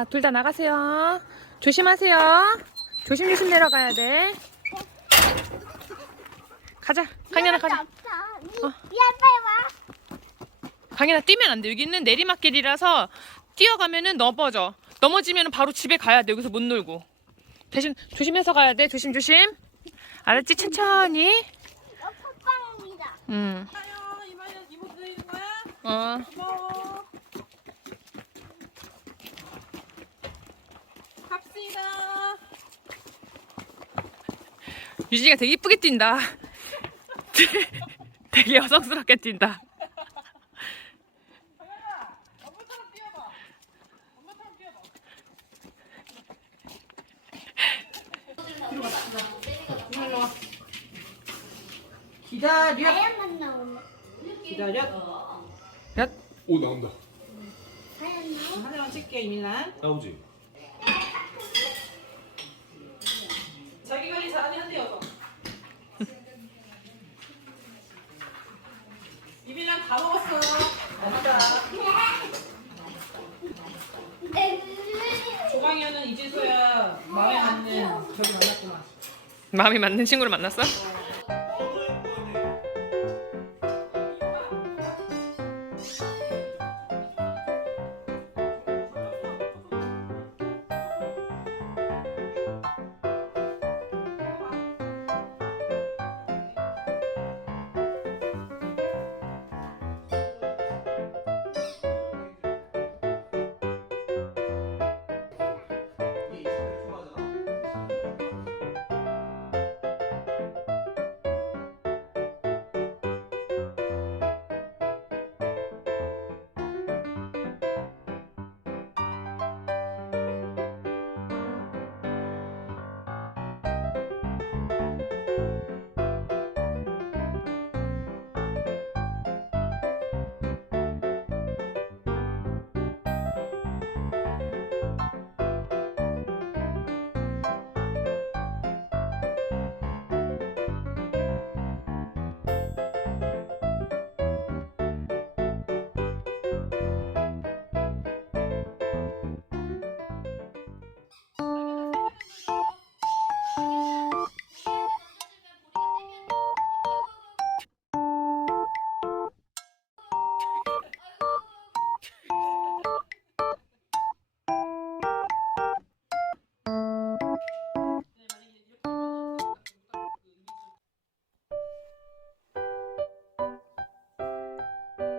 자, 둘 다 나가세요. 조심하세요. 조심조심 내려가야 돼. 가자. 강연아 가자. 미안, 빨리 와. 강연아 뛰면 안 돼. 여기는 내리막길이라서 뛰어가면은 넘어져. 넘어지면 바로 집에 가야 돼. 여기서 못 놀고. 대신 조심해서 가야 돼. 조심조심. 알았지? 천천히. 이거 콧방울이다. 응. 아유, 이마연 이모 드리는 거야? 어. 고마워. 갑시다. 유진이가 되게 이쁘게 뛴다. 되게 여성스럽게 뛴다. 엄마처럼 뛰어봐. 엄마처럼 뛰어봐. 기다려. 하얀만 나오네. 기다려. 몇? 오 나온다. 하얀 나오? 하나만 찍게 이민란. 나오지. 자기 관리 잘하니 한대요. 이민란 다 먹었어. 먹자. 조강이는 이제서야 마음에 맞는 저기 만났구만. 마음이 맞는 친구를 만났어?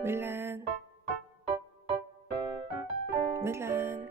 밀란. 밀란.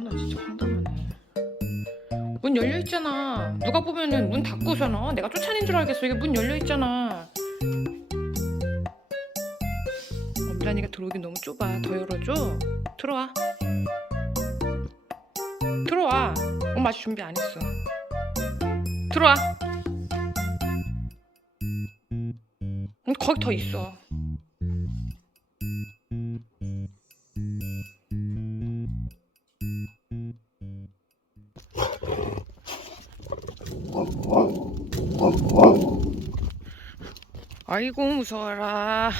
나 진짜 황당하네. 문 열려 있잖아. 누가 보면은 문 닫고서나 내가 쫓아낸 줄 알겠어. 이게 문 열려 있잖아. 밀란이가 들어오기 너무 좁아. 더 열어줘. 들어와. 들어와. 엄마 아직 준비 안 했어. 들어와. 거기 더 있어. 아이고 무서워라.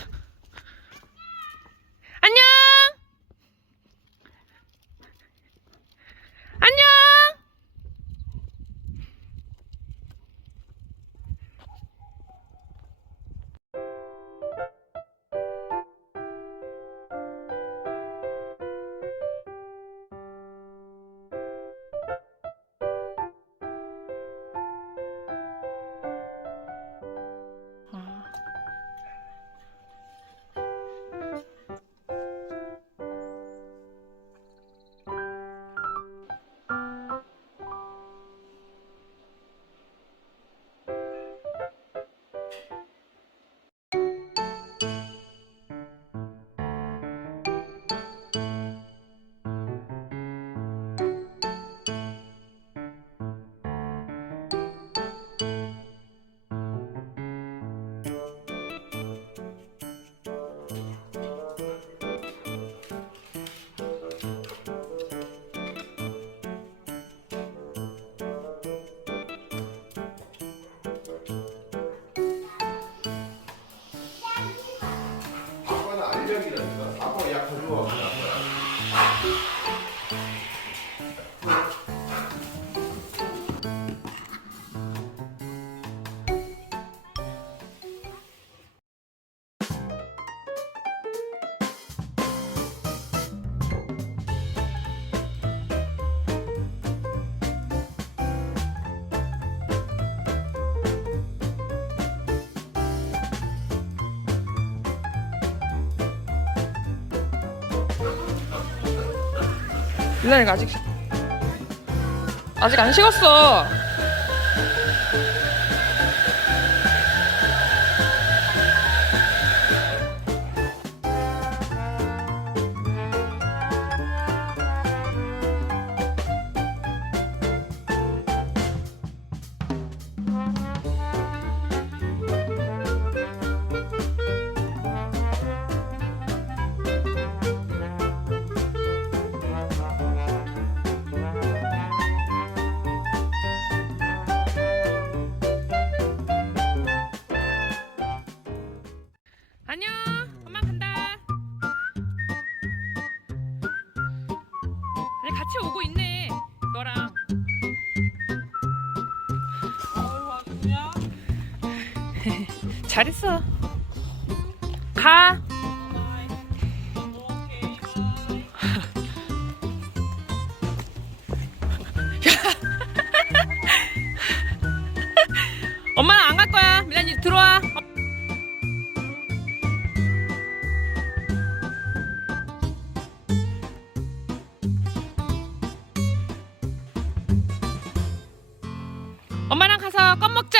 약이라니까. 아빠가 약 가져와. 밀란이가 아직 안 식었어. 안녕. 엄마 간다. 아니 같이 오고 있네. 너랑. 잘했어. 가. 엄마는 안 갈 거야. 밀란이 들어와. 엄마랑 가서 껌 먹자.